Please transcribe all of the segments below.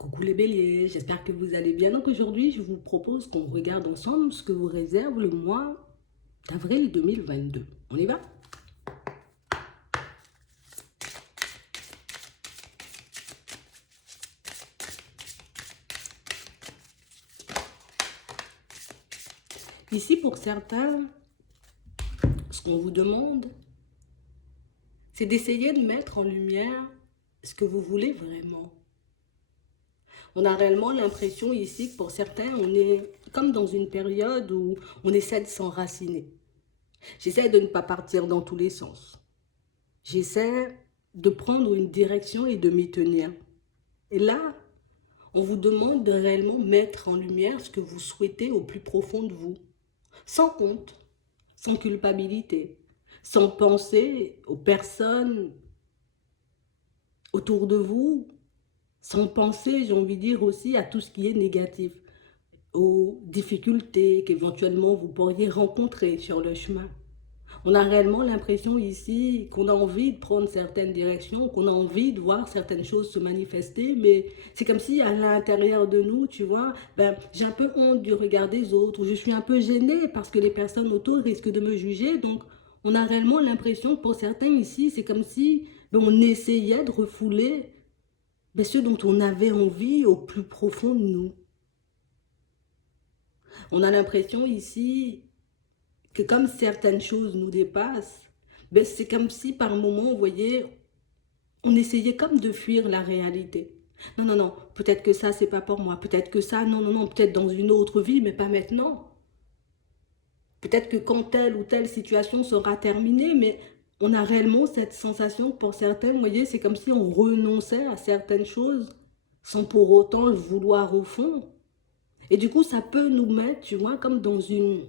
Coucou les béliers, j'espère que vous allez bien. Donc aujourd'hui, je vous propose qu'on regarde ensemble ce que vous réserve le mois d'avril 2022. On y va? Ici, pour certains, ce qu'on vous demande, c'est d'essayer de mettre en lumière ce que vous voulez vraiment. On a réellement l'impression ici que pour certains, on est comme dans une période où on essaie de s'enraciner. J'essaie de ne pas partir dans tous les sens. J'essaie de prendre une direction et de m'y tenir. Et là, on vous demande de réellement mettre en lumière ce que vous souhaitez au plus profond de vous, sans honte, sans culpabilité, sans penser aux personnes autour de vous, sans penser, j'ai envie de dire aussi, à tout ce qui est négatif, aux difficultés qu'éventuellement vous pourriez rencontrer sur le chemin. On a réellement l'impression ici qu'on a envie de prendre certaines directions, qu'on a envie de voir certaines choses se manifester, mais c'est comme si à l'intérieur de nous, tu vois, j'ai un peu honte du regard des autres, ou je suis un peu gênée parce que les personnes autour risquent de me juger. Donc, on a réellement l'impression que pour certains ici, c'est comme si on essayait de refouler ce dont on avait envie au plus profond de nous. On a l'impression ici que comme certaines choses nous dépassent, c'est comme si par moments, vous voyez, on essayait comme de fuir la réalité. Non, non, non, peut-être que ça, c'est pas pour moi. Peut-être que ça, non, non, non, peut-être dans une autre vie, mais pas maintenant. Peut-être que quand telle ou telle situation sera terminée, mais on a réellement cette sensation que pour certains, vous voyez, c'est comme si on renonçait à certaines choses sans pour autant le vouloir au fond. Et du coup, ça peut nous mettre, tu vois, comme dans une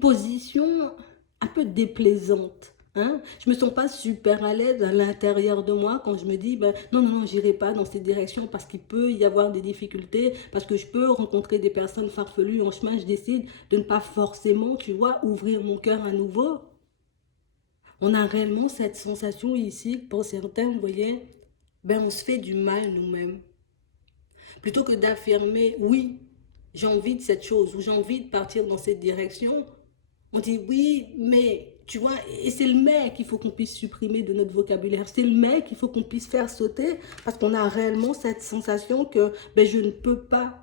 position un peu déplaisante. Hein? Je me sens pas super à l'aise à l'intérieur de moi quand je me dis non, non, non, j'irai pas dans cette direction parce qu'il peut y avoir des difficultés, parce que je peux rencontrer des personnes farfelues en chemin, je décide de ne pas forcément, tu vois, ouvrir mon cœur à nouveau. On a réellement cette sensation ici, pour certains, vous voyez, on se fait du mal nous-mêmes. Plutôt que d'affirmer, oui, j'ai envie de cette chose ou j'ai envie de partir dans cette direction, on dit oui, mais tu vois, et c'est le mais qu'il faut qu'on puisse supprimer de notre vocabulaire. C'est le mais qu'il faut qu'on puisse faire sauter parce qu'on a réellement cette sensation que je ne peux pas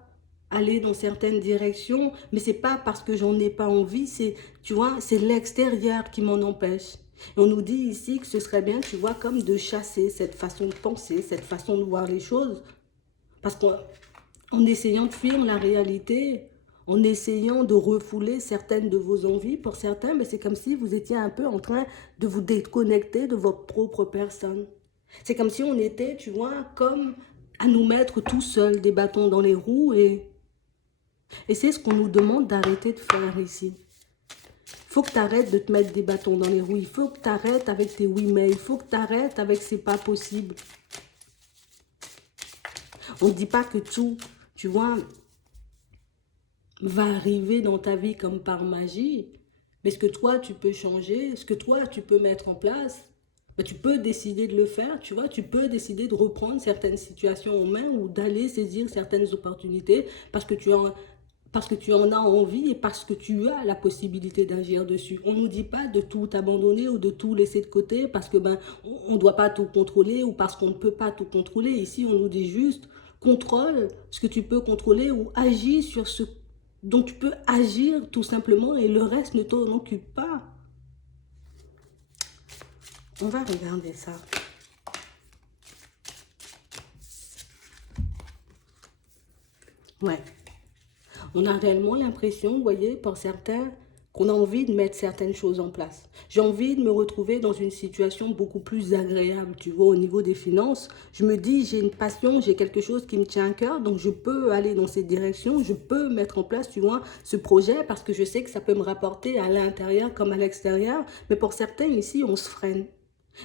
aller dans certaines directions, mais c'est pas parce que j'en ai pas envie, c'est, tu vois, c'est l'extérieur qui m'en empêche. Et on nous dit ici que ce serait bien, tu vois, comme de chasser cette façon de penser, cette façon de voir les choses, parce qu'en essayant de fuir la réalité, en essayant de refouler certaines de vos envies, pour certains, c'est comme si vous étiez un peu en train de vous déconnecter de votre propre personne. C'est comme si on était, tu vois, comme à nous mettre tout seuls des bâtons dans les roues et c'est ce qu'on nous demande d'arrêter de faire ici. Il faut que tu arrêtes de te mettre des bâtons dans les roues. Il faut que tu arrêtes avec tes oui mais. Il faut que tu arrêtes avec c'est pas possible. On ne dit pas que tout, tu vois, va arriver dans ta vie comme par magie. Mais ce que toi, tu peux changer, ce que toi, tu peux mettre en place, tu peux décider de le faire, tu vois. Tu peux décider de reprendre certaines situations en main ou d'aller saisir certaines opportunités parce que tu en as envie et parce que tu as la possibilité d'agir dessus. On ne nous dit pas de tout abandonner ou de tout laisser de côté parce que on ne doit pas tout contrôler ou parce qu'on ne peut pas tout contrôler. Ici, on nous dit juste contrôle ce que tu peux contrôler ou agis sur ce dont tu peux agir tout simplement et le reste ne t'en occupe pas. On va regarder ça. Ouais. On a réellement l'impression, vous voyez, pour certains, qu'on a envie de mettre certaines choses en place. J'ai envie de me retrouver dans une situation beaucoup plus agréable, tu vois, au niveau des finances. Je me dis, j'ai une passion, j'ai quelque chose qui me tient à cœur, donc je peux aller dans cette direction, je peux mettre en place, tu vois, ce projet parce que je sais que ça peut me rapporter à l'intérieur comme à l'extérieur. Mais pour certains, ici, on se freine.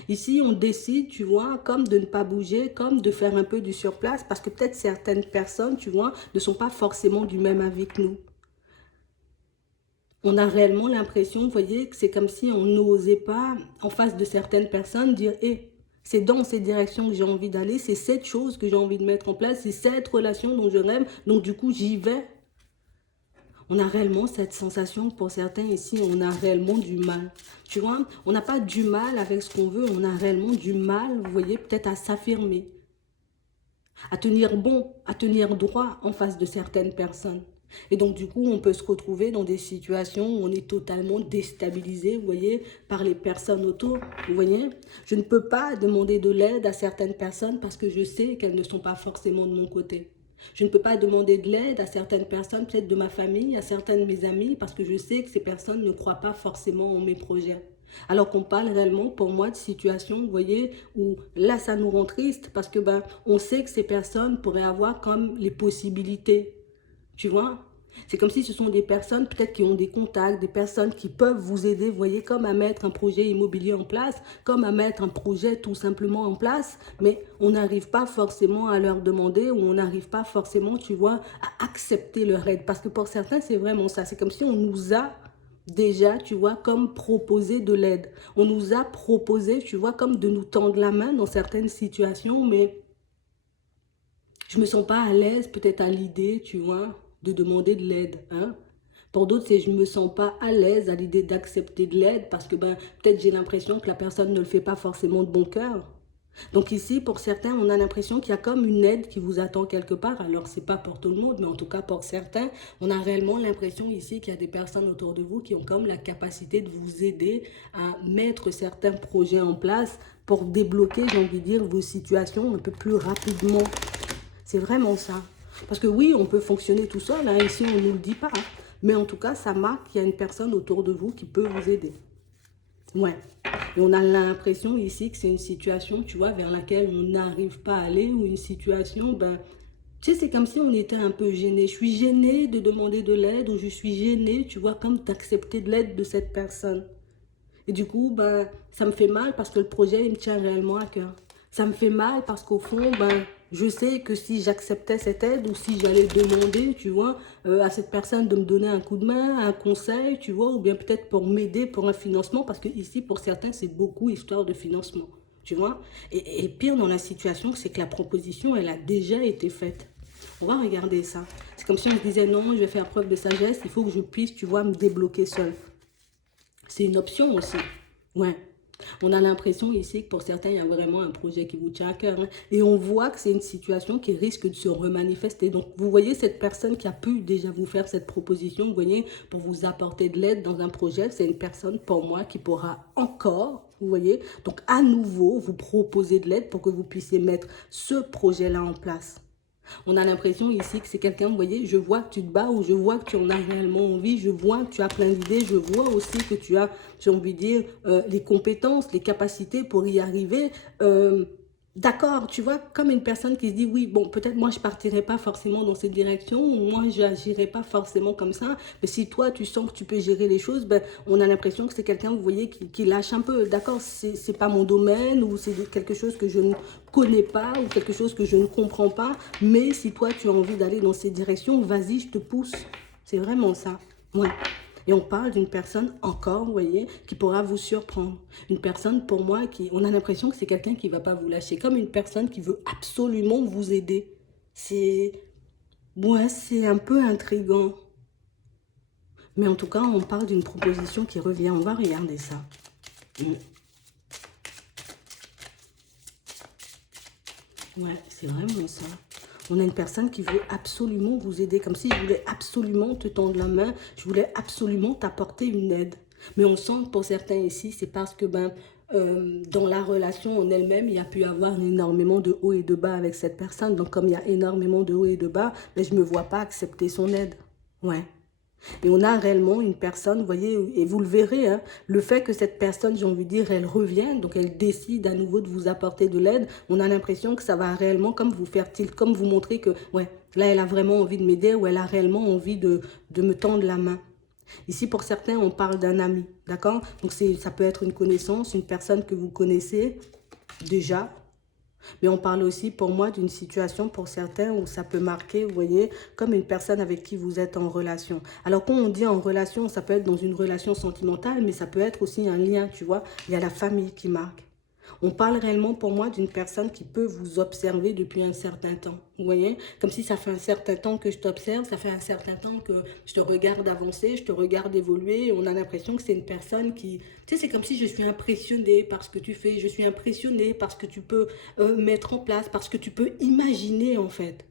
Ici, on décide, tu vois, comme de ne pas bouger, comme de faire un peu du surplace, parce que peut-être certaines personnes, tu vois, ne sont pas forcément du même avis que nous. On a réellement l'impression, vous voyez, que c'est comme si on n'osait pas, en face de certaines personnes, dire, hé, C'est dans cette direction que j'ai envie d'aller, c'est cette chose que j'ai envie de mettre en place, c'est cette relation dont je rêve, donc du coup j'y vais. On a réellement cette sensation, pour certains ici, on a réellement du mal. Tu vois, on n'a pas du mal avec ce qu'on veut, on a réellement du mal, vous voyez, peut-être à s'affirmer, à tenir bon, à tenir droit en face de certaines personnes. Et donc, du coup, on peut se retrouver dans des situations où on est totalement déstabilisé, vous voyez, par les personnes autour, vous voyez. Je ne peux pas demander de l'aide à certaines personnes parce que je sais qu'elles ne sont pas forcément de mon côté. Je ne peux pas demander de l'aide à certaines personnes, peut-être de ma famille, à certaines de mes amis, parce que je sais que ces personnes ne croient pas forcément en mes projets. Alors qu'on parle réellement, pour moi, de situations, vous voyez, où là, ça nous rend triste, parce que on sait que ces personnes pourraient avoir comme les possibilités. Tu vois, c'est comme si ce sont des personnes peut-être qui ont des contacts, des personnes qui peuvent vous aider, vous voyez, comme à mettre un projet immobilier en place, comme à mettre un projet tout simplement en place, mais on n'arrive pas forcément à leur demander ou on n'arrive pas forcément, tu vois, à accepter leur aide. Parce que pour certains, c'est vraiment ça. C'est comme si on nous a déjà, tu vois, comme proposé de l'aide. On nous a proposé, tu vois, comme de nous tendre la main dans certaines situations, mais je me sens pas à l'aise peut-être à l'idée, tu vois, de demander de l'aide. Hein. Pour d'autres, c'est je me sens pas à l'aise à l'idée d'accepter de l'aide parce que peut-être j'ai l'impression que la personne ne le fait pas forcément de bon cœur. Donc ici, pour certains, on a l'impression qu'il y a comme une aide qui vous attend quelque part. Alors, c'est pas pour tout le monde, mais en tout cas pour certains, on a réellement l'impression ici qu'il y a des personnes autour de vous qui ont comme la capacité de vous aider à mettre certains projets en place pour débloquer, j'ai envie de dire, vos situations un peu plus rapidement. C'est vraiment ça. Parce que oui, on peut fonctionner tout seul, hein, ici on ne nous le dit pas. Hein. Mais en tout cas, ça marque qu'il y a une personne autour de vous qui peut vous aider. Ouais. Et on a l'impression ici que c'est une situation, tu vois, vers laquelle on n'arrive pas à aller, ou une situation, tu sais, c'est comme si on était un peu gêné. Je suis gênée de demander de l'aide, ou je suis gênée, tu vois, comme d'accepter de l'aide de cette personne. Et du coup, ça me fait mal parce que le projet, il me tient réellement à cœur. Ça me fait mal parce qu'au fond, je sais que si j'acceptais cette aide ou si j'allais demander, tu vois, à cette personne de me donner un coup de main, un conseil, tu vois, ou bien peut-être pour m'aider pour un financement, parce que ici, pour certains, c'est beaucoup histoire de financement, tu vois. Et pire dans la situation, c'est que la proposition, elle a déjà été faite. On va regarder ça. C'est comme si on se disait, non, je vais faire preuve de sagesse, il faut que je puisse, tu vois, me débloquer seul. C'est une option aussi. Ouais. On a l'impression ici que pour certains, il y a vraiment un projet qui vous tient à cœur. Hein. Et on voit que c'est une situation qui risque de se remanifester. Donc, vous voyez cette personne qui a pu déjà vous faire cette proposition, vous voyez, pour vous apporter de l'aide dans un projet, c'est une personne, pour moi, qui pourra encore, vous voyez, donc à nouveau, vous proposer de l'aide pour que vous puissiez mettre ce projet-là en place. On a l'impression ici que c'est quelqu'un, vous voyez, je vois que tu te bats ou je vois que tu en as réellement envie, je vois que tu as plein d'idées, je vois aussi que tu as, j'ai envie de dire, les compétences, les capacités pour y arriver. D'accord, tu vois, comme une personne qui se dit, oui, bon, peut-être moi, je partirai pas forcément dans cette direction, ou moi, je n'agirai pas forcément comme ça, mais si toi, tu sens que tu peux gérer les choses, on a l'impression que c'est quelqu'un, vous voyez, qui lâche un peu. D'accord, c'est pas mon domaine, ou c'est quelque chose que je ne connais pas, ou quelque chose que je ne comprends pas, mais si toi, tu as envie d'aller dans cette direction, vas-y, je te pousse. C'est vraiment ça. Ouais. Et on parle d'une personne encore, vous voyez, qui pourra vous surprendre. Une personne, pour moi, on a l'impression que c'est quelqu'un qui ne va pas vous lâcher. Comme une personne qui veut absolument vous aider. C'est un peu intriguant. Mais en tout cas, on parle d'une proposition qui revient. On va regarder ça. Ouais, c'est vraiment ça. On a une personne qui veut absolument vous aider, comme si je voulais absolument te tendre la main, je voulais absolument t'apporter une aide. Mais on sent que pour certains ici, c'est parce que dans la relation en elle-même, il y a pu avoir énormément de hauts et de bas avec cette personne. Donc comme il y a énormément de hauts et de bas, mais je ne me vois pas accepter son aide. Ouais. Et on a réellement une personne, vous voyez, et vous le verrez, hein, le fait que cette personne, j'ai envie de dire, elle revienne, donc elle décide à nouveau de vous apporter de l'aide, on a l'impression que ça va réellement comme vous faire tilt, comme vous montrer que, ouais, là, elle a vraiment envie de m'aider ou elle a réellement envie de me tendre la main. Ici, pour certains, on parle d'un ami, d'accord? Donc, ça peut être une connaissance, une personne que vous connaissez déjà, mais on parle aussi pour moi d'une situation pour certains où ça peut marquer, vous voyez, comme une personne avec qui vous êtes en relation. Alors quand on dit en relation, ça peut être dans une relation sentimentale, mais ça peut être aussi un lien, tu vois. Il y a la famille qui marque. On parle réellement pour moi d'une personne qui peut vous observer depuis un certain temps. Vous voyez? Comme si ça fait un certain temps que je t'observe, ça fait un certain temps que je te regarde avancer, je te regarde évoluer. On a l'impression que c'est une personne qui... Tu sais, c'est comme si je suis impressionnée par ce que tu fais, je suis impressionnée par ce que tu peux mettre en place, par ce que tu peux imaginer en fait.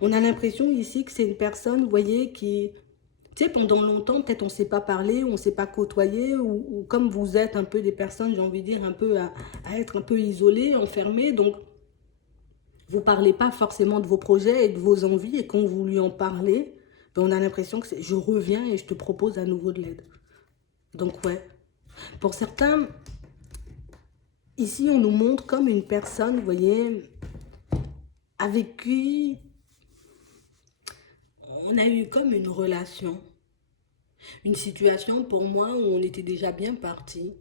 On a l'impression ici que c'est une personne, vous voyez, qui... Tu sais, pendant longtemps, peut-être on ne s'est pas parlé, on ne s'est pas côtoyé, ou comme vous êtes un peu des personnes, j'ai envie de dire, un peu à être un peu isolées, enfermées, donc vous ne parlez pas forcément de vos projets et de vos envies, et quand vous lui en parlez, ben on a l'impression que je reviens et je te propose à nouveau de l'aide. Donc ouais, pour certains, ici on nous montre comme une personne, vous voyez, avec qui on a eu comme une relation. Une situation pour moi où on était déjà bien parti.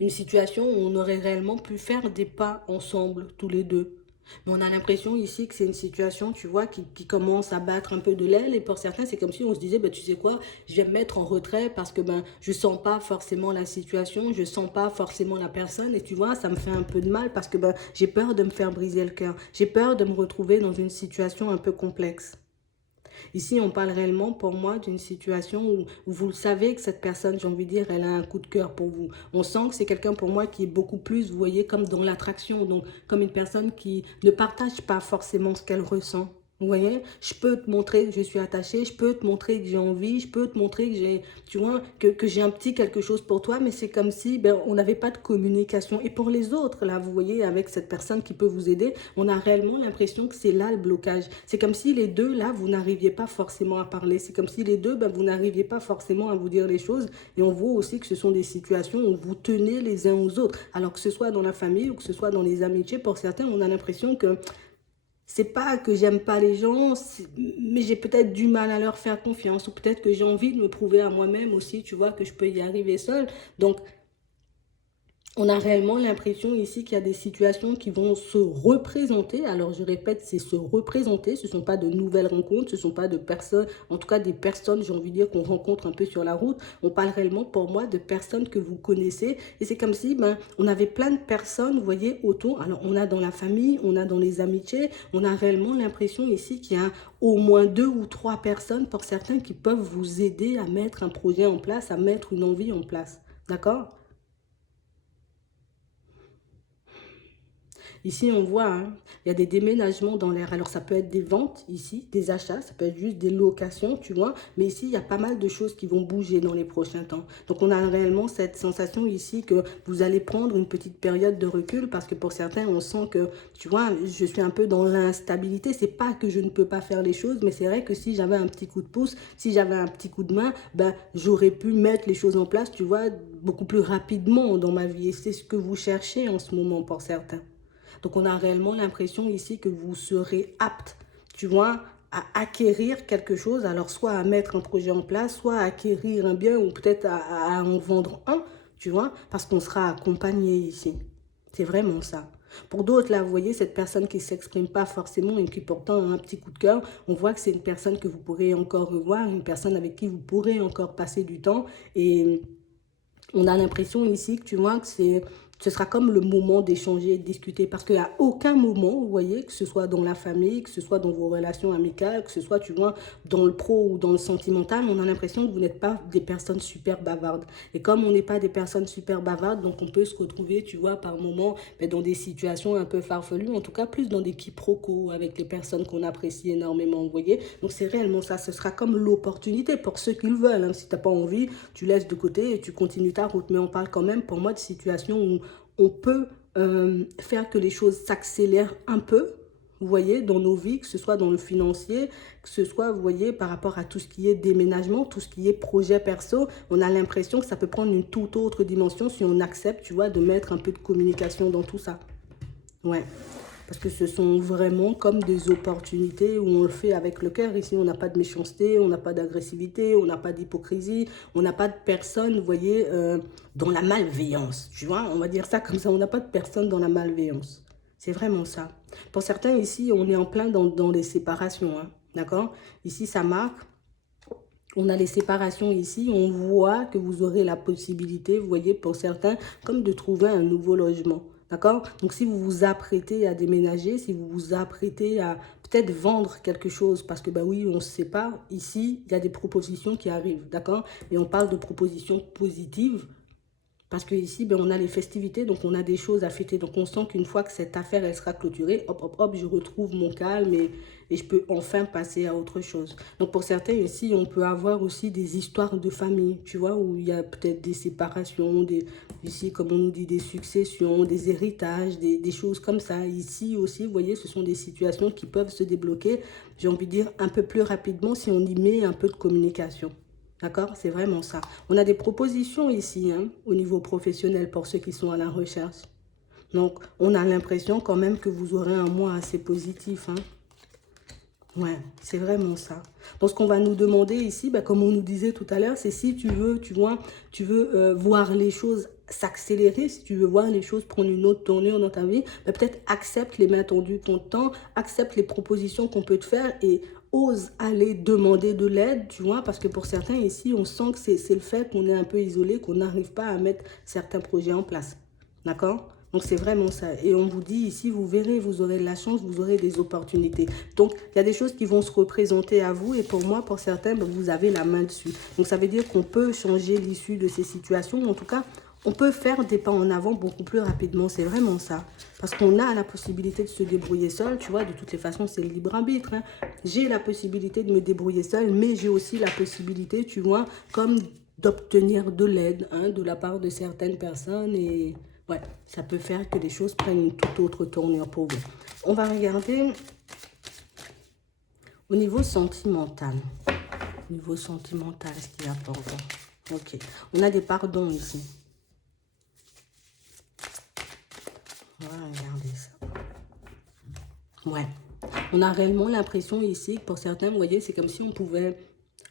Une situation où on aurait réellement pu faire des pas ensemble, tous les deux. Mais on a l'impression ici que c'est une situation, tu vois, qui commence à battre un peu de l'aile. Et pour certains, c'est comme si on se disait, ben, tu sais quoi, je vais me mettre en retrait parce que ben, je ne sens pas forcément la situation, je ne sens pas forcément la personne. Et tu vois, ça me fait un peu de mal parce que ben, j'ai peur de me faire briser le cœur. J'ai peur de me retrouver dans une situation un peu complexe. Ici, on parle réellement pour moi d'une situation où vous le savez que cette personne, j'ai envie de dire, elle a un coup de cœur pour vous. On sent que c'est quelqu'un pour moi qui est beaucoup plus, vous voyez, comme dans l'attraction, donc comme une personne qui ne partage pas forcément ce qu'elle ressent. Vous voyez, je peux te montrer que je suis attachée, je peux te montrer que j'ai envie, je peux te montrer que j'ai, tu vois, que j'ai un petit quelque chose pour toi, mais c'est comme si ben, on n'avait pas de communication. Et pour les autres, là, vous voyez, avec cette personne qui peut vous aider, on a réellement l'impression que c'est là le blocage. C'est comme si les deux, là, vous n'arriviez pas forcément à parler. C'est comme si les deux, ben, vous n'arriviez pas forcément à vous dire les choses. Et on voit aussi que ce sont des situations où vous tenez les uns aux autres. Alors que ce soit dans la famille ou que ce soit dans les amitiés, pour certains, on a l'impression que c'est pas que j'aime pas les gens, mais j'ai peut-être du mal à leur faire confiance, ou peut-être que j'ai envie de me prouver à moi-même aussi, tu vois, que je peux y arriver seule. Donc, on a réellement l'impression ici qu'il y a des situations qui vont se représenter. Alors, je répète, c'est se représenter. Ce ne sont pas de nouvelles rencontres, ce ne sont pas de personnes, en tout cas des personnes, j'ai envie de dire, qu'on rencontre un peu sur la route. On parle réellement, pour moi, de personnes que vous connaissez. Et c'est comme si, ben, on avait plein de personnes, vous voyez, autour. Alors, on a dans la famille, on a dans les amitiés, on a réellement l'impression ici qu'il y a au moins 2 ou 3 personnes, pour certains, qui peuvent vous aider à mettre un projet en place, à mettre une envie en place. D'accord? Ici, on voit, hein, il y a des déménagements dans l'air. Alors, ça peut être des ventes ici, des achats, ça peut être juste des locations, tu vois. Mais ici, il y a pas mal de choses qui vont bouger dans les prochains temps. Donc, on a réellement cette sensation ici que vous allez prendre une petite période de recul parce que pour certains, on sent que, tu vois, je suis un peu dans l'instabilité. C'est pas que je ne peux pas faire les choses, mais c'est vrai que si j'avais un petit coup de pouce, si j'avais un petit coup de main, ben, j'aurais pu mettre les choses en place, tu vois, beaucoup plus rapidement dans ma vie. Et c'est ce que vous cherchez en ce moment pour certains. Donc, on a réellement l'impression ici que vous serez apte, tu vois, à acquérir quelque chose. Alors, soit à mettre un projet en place, soit à acquérir un bien ou peut-être à en vendre un, tu vois, parce qu'on sera accompagné ici. C'est vraiment ça. Pour d'autres, là, vous voyez, cette personne qui ne s'exprime pas forcément et qui pourtant a un petit coup de cœur, on voit que c'est une personne que vous pourrez encore revoir, une personne avec qui vous pourrez encore passer du temps. Et on a l'impression ici que tu vois que ce sera comme le moment d'échanger et de discuter parce qu'à aucun moment, vous voyez, que ce soit dans la famille, que ce soit dans vos relations amicales, que ce soit, tu vois, dans le pro ou dans le sentimental, on a l'impression que vous n'êtes pas des personnes super bavardes. Et comme on n'est pas des personnes super bavardes, donc on peut se retrouver, tu vois, par moments, ben, dans des situations un peu farfelues, en tout cas plus dans des quiproquos avec les personnes qu'on apprécie énormément, vous voyez. Donc c'est réellement ça, ce sera comme l'opportunité pour ceux qui le veulent. Hein. Si tu n'as pas envie, tu laisses de côté et tu continues ta route. Mais on parle quand même pour moi de situations où on peut faire que les choses s'accélèrent un peu, vous voyez, dans nos vies, que ce soit dans le financier, que ce soit, vous voyez, par rapport à tout ce qui est déménagement, tout ce qui est projet perso, on a l'impression que ça peut prendre une toute autre dimension si on accepte, tu vois, de mettre un peu de communication dans tout ça. Ouais. Parce que ce sont vraiment comme des opportunités où on le fait avec le cœur. Ici, on n'a pas de méchanceté, on n'a pas d'agressivité, on n'a pas d'hypocrisie, on n'a pas de personne, vous voyez, dans la malveillance. Tu vois, on va dire ça comme ça, on n'a pas de personne dans la malveillance. C'est vraiment ça. Pour certains, ici, on est en plein dans les séparations, hein, d'accord? Ici, ça marque. On a les séparations ici, on voit que vous aurez la possibilité, vous voyez, pour certains, comme de trouver un nouveau logement. D'accord? Donc, si vous vous apprêtez à déménager, si vous vous apprêtez à peut-être vendre quelque chose, parce que, bah oui, on se sépare, ici, il y a des propositions qui arrivent, d'accord? Et on parle de propositions positives, parce que ici, ben, on a les festivités, donc on a des choses à fêter. Donc on sent qu'une fois que cette affaire, elle sera clôturée, hop, hop, hop, je retrouve mon calme et je peux enfin passer à autre chose. Donc pour certains ici, on peut avoir aussi des histoires de famille, tu vois, où il y a peut-être des séparations, ici, comme on nous dit, des successions, des héritages, des choses comme ça. Ici aussi, vous voyez, ce sont des situations qui peuvent se débloquer, j'ai envie de dire, un peu plus rapidement si on y met un peu de communication. D'accord? C'est vraiment ça. On a des propositions ici, hein, au niveau professionnel pour ceux qui sont à la recherche. Donc, on a l'impression quand même que vous aurez un mois assez positif, hein. Ouais, c'est vraiment ça. Donc, ce qu'on va nous demander ici, ben, comme on nous disait tout à l'heure, c'est si tu veux, tu vois, tu veux voir les choses s'accélérer, si tu veux voir les choses prendre une autre tournure dans ta vie, ben, peut-être accepte les mains tendues qu'on te tend, accepte les propositions qu'on peut te faire et ose aller demander de l'aide, tu vois, parce que pour certains ici, on sent que c'est le fait qu'on est un peu isolé, qu'on n'arrive pas à mettre certains projets en place. D'accord? Donc, c'est vraiment ça. Et on vous dit ici, vous verrez, vous aurez de la chance, vous aurez des opportunités. Donc, il y a des choses qui vont se représenter à vous. Et pour moi, pour certains, ben, vous avez la main dessus. Donc, ça veut dire qu'on peut changer l'issue de ces situations. En tout cas, on peut faire des pas en avant beaucoup plus rapidement. C'est vraiment ça. Parce qu'on a la possibilité de se débrouiller seul. Tu vois, de toutes les façons, c'est le libre arbitre, hein. J'ai la possibilité de me débrouiller seul, mais j'ai aussi la possibilité, tu vois, comme d'obtenir de l'aide, hein, de la part de certaines personnes. Et ouais, ça peut faire que les choses prennent une toute autre tournure pour vous. On va regarder au niveau sentimental. Au niveau sentimental, ce qu'il y a pour vous. Ok. On a des pardons ici. On va regarder ça. Ouais. On a réellement l'impression ici que pour certains, vous voyez, c'est comme si on pouvait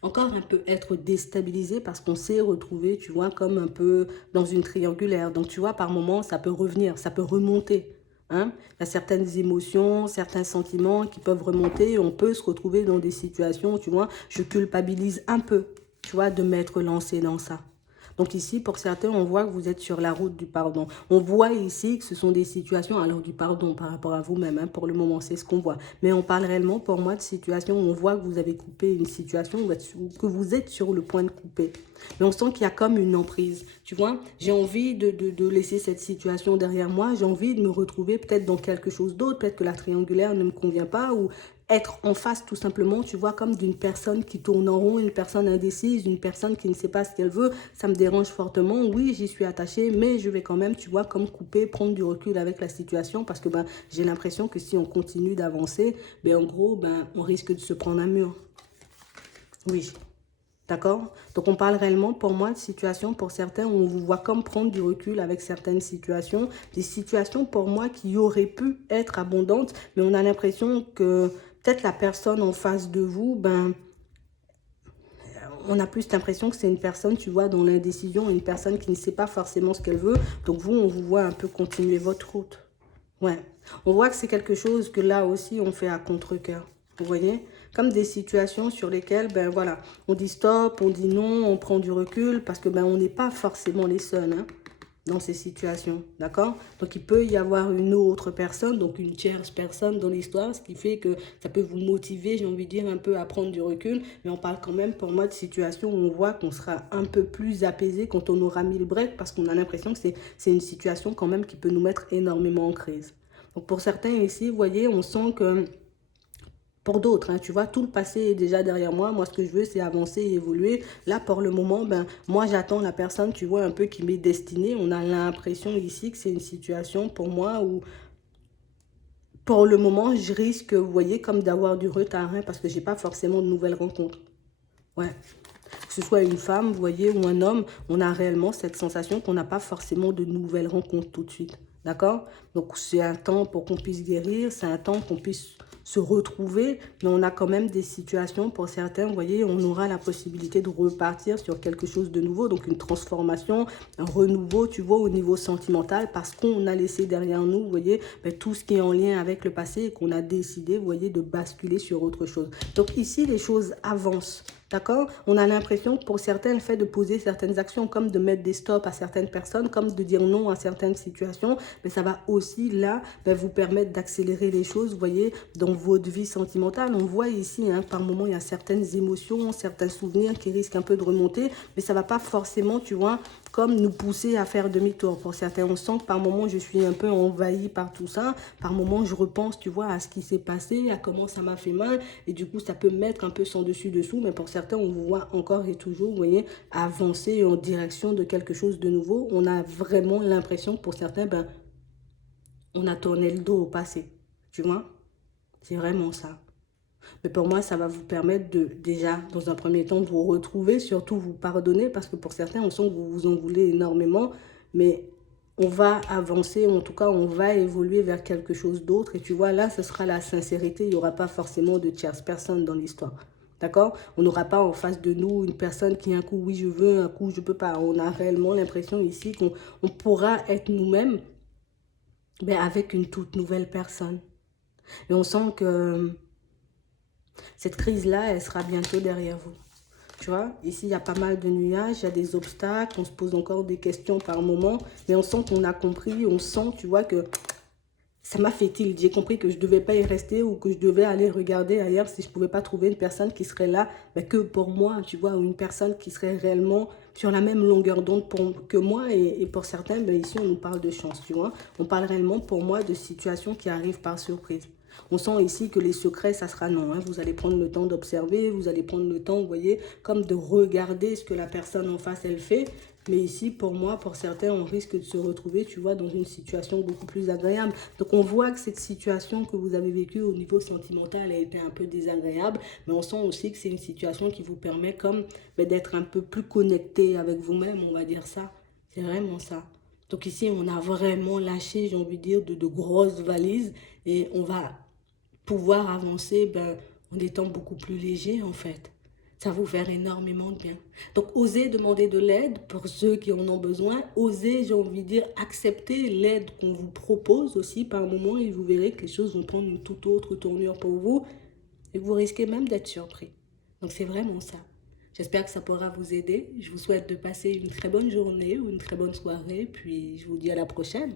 encore un peu être déstabilisé parce qu'on s'est retrouvé, tu vois, comme un peu dans une triangulaire. Donc, tu vois, par moments, ça peut revenir, ça peut remonter. Hein? Il y a certaines émotions, certains sentiments qui peuvent remonter. Et on peut se retrouver dans des situations, tu vois, je culpabilise un peu, tu vois, de m'être lancé dans ça. Donc ici, pour certains, on voit que vous êtes sur la route du pardon. On voit ici que ce sont des situations, alors du pardon par rapport à vous-même, hein, pour le moment, c'est ce qu'on voit. Mais on parle réellement, pour moi, de situations où on voit que vous avez coupé une situation, que vous êtes sur le point de couper. Mais on sent qu'il y a comme une emprise. Tu vois, j'ai envie de laisser cette situation derrière moi. J'ai envie de me retrouver peut-être dans quelque chose d'autre. Peut-être que la triangulaire ne me convient pas ou être en face tout simplement, tu vois, comme d'une personne qui tourne en rond, une personne indécise, une personne qui ne sait pas ce qu'elle veut. Ça me dérange fortement. Oui, j'y suis attachée, mais je vais quand même, tu vois, comme couper, prendre du recul avec la situation parce que ben, j'ai l'impression que si on continue d'avancer, ben, en gros, ben, on risque de se prendre un mur. Oui. D'accord? Donc, on parle réellement, pour moi, de situations, pour certains, où on vous voit comme prendre du recul avec certaines situations. Des situations, pour moi, qui auraient pu être abondantes, mais on a l'impression que peut-être la personne en face de vous, ben, on a plus l'impression que c'est une personne, tu vois, dans l'indécision, une personne qui ne sait pas forcément ce qu'elle veut. Donc, vous, on vous voit un peu continuer votre route. Ouais. On voit que c'est quelque chose que là aussi, on fait à contre-cœur. Vous voyez? Comme des situations sur lesquelles, ben voilà, on dit stop, on dit non, on prend du recul parce que ben on n'est pas forcément les seuls, hein, dans ces situations, d'accord? Donc, il peut y avoir une autre personne, donc une tierce personne dans l'histoire, ce qui fait que ça peut vous motiver, j'ai envie de dire, un peu à prendre du recul. Mais on parle quand même, pour moi, de situations où on voit qu'on sera un peu plus apaisé quand on aura mis le break parce qu'on a l'impression que c'est une situation quand même qui peut nous mettre énormément en crise. Donc, pour certains ici, vous voyez, on sent que pour d'autres, hein, tu vois, tout le passé est déjà derrière moi. Moi, ce que je veux, c'est avancer et évoluer. Là, pour le moment, ben, moi, j'attends la personne, tu vois, un peu qui m'est destinée. On a l'impression ici que c'est une situation pour moi où, pour le moment, je risque, vous voyez, comme d'avoir du retard, hein, parce que j'ai pas forcément de nouvelles rencontres. Ouais. Que ce soit une femme, vous voyez, ou un homme, on a réellement cette sensation qu'on n'a pas forcément de nouvelles rencontres tout de suite. D'accord? Donc, c'est un temps pour qu'on puisse guérir, c'est un temps qu'on puisse se retrouver, mais on a quand même des situations, pour certains, vous voyez, on aura la possibilité de repartir sur quelque chose de nouveau, donc une transformation, un renouveau, tu vois, au niveau sentimental, parce qu'on a laissé derrière nous, vous voyez, ben, tout ce qui est en lien avec le passé et qu'on a décidé, vous voyez, de basculer sur autre chose. Donc ici, les choses avancent. D'accord? On a l'impression que pour certains, le fait de poser certaines actions, comme de mettre des stops à certaines personnes, comme de dire non à certaines situations, mais ça va aussi, là, vous permettre d'accélérer les choses, vous voyez, dans votre vie sentimentale. On voit ici, hein, par moments, il y a certaines émotions, certains souvenirs qui risquent un peu de remonter, mais ça ne va pas forcément, tu vois, comme nous pousser à faire demi-tour. Pour certains, on sent que par moments, je suis un peu envahie par tout ça. Par moments, je repense, tu vois, à ce qui s'est passé, à comment ça m'a fait mal. Et du coup, ça peut me mettre un peu sans dessus-dessous. Mais pour certains, on voit encore et toujours, vous voyez, avancer en direction de quelque chose de nouveau. On a vraiment l'impression que pour certains, on a tourné le dos au passé. Tu vois? C'est vraiment ça. Mais pour moi, ça va vous permettre de, déjà, dans un premier temps, vous retrouver, surtout vous pardonner, parce que pour certains, on sent que vous vous en voulez énormément, mais on va avancer, en tout cas, on va évoluer vers quelque chose d'autre. Et tu vois, là, ce sera la sincérité, il n'y aura pas forcément de tierce personne dans l'histoire. D'accord? On n'aura pas en face de nous une personne qui, un coup, oui, je veux, un coup, je peux pas. On a réellement l'impression ici qu'on pourra être nous-mêmes, avec une toute nouvelle personne. Et on sent que cette crise-là, elle sera bientôt derrière vous. Tu vois, ici, il y a pas mal de nuages, il y a des obstacles, on se pose encore des questions par moment, mais on sent qu'on a compris, on sent, tu vois, que ça m'a fait tilt. J'ai compris que je ne devais pas y rester ou que je devais aller regarder ailleurs si je ne pouvais pas trouver une personne qui serait là que pour moi, tu vois, ou une personne qui serait réellement sur la même longueur d'onde que moi. Et pour certains, ici, on nous parle de chance, tu vois. On parle réellement pour moi de situations qui arrivent par surprise. On sent ici que les secrets, ça sera non. Hein. Vous allez prendre le temps d'observer, vous allez prendre le temps, vous voyez, comme de regarder ce que la personne en face, elle fait. Mais ici, pour moi, pour certains, on risque de se retrouver, tu vois, dans une situation beaucoup plus agréable. Donc, on voit que cette situation que vous avez vécue au niveau sentimental a été un peu désagréable. Mais on sent aussi que c'est une situation qui vous permet comme d'être un peu plus connecté avec vous-même, on va dire ça. C'est vraiment ça. Donc ici, on a vraiment lâché, j'ai envie de dire, de grosses valises. Et on va pouvoir avancer en étant beaucoup plus léger, en fait. Ça va vous faire énormément de bien. Donc, osez demander de l'aide pour ceux qui en ont besoin. Osez, j'ai envie de dire, accepter l'aide qu'on vous propose aussi par moment et vous verrez que les choses vont prendre une toute autre tournure pour vous et vous risquez même d'être surpris. Donc, c'est vraiment ça. J'espère que ça pourra vous aider. Je vous souhaite de passer une très bonne journée ou une très bonne soirée. Puis, je vous dis à la prochaine.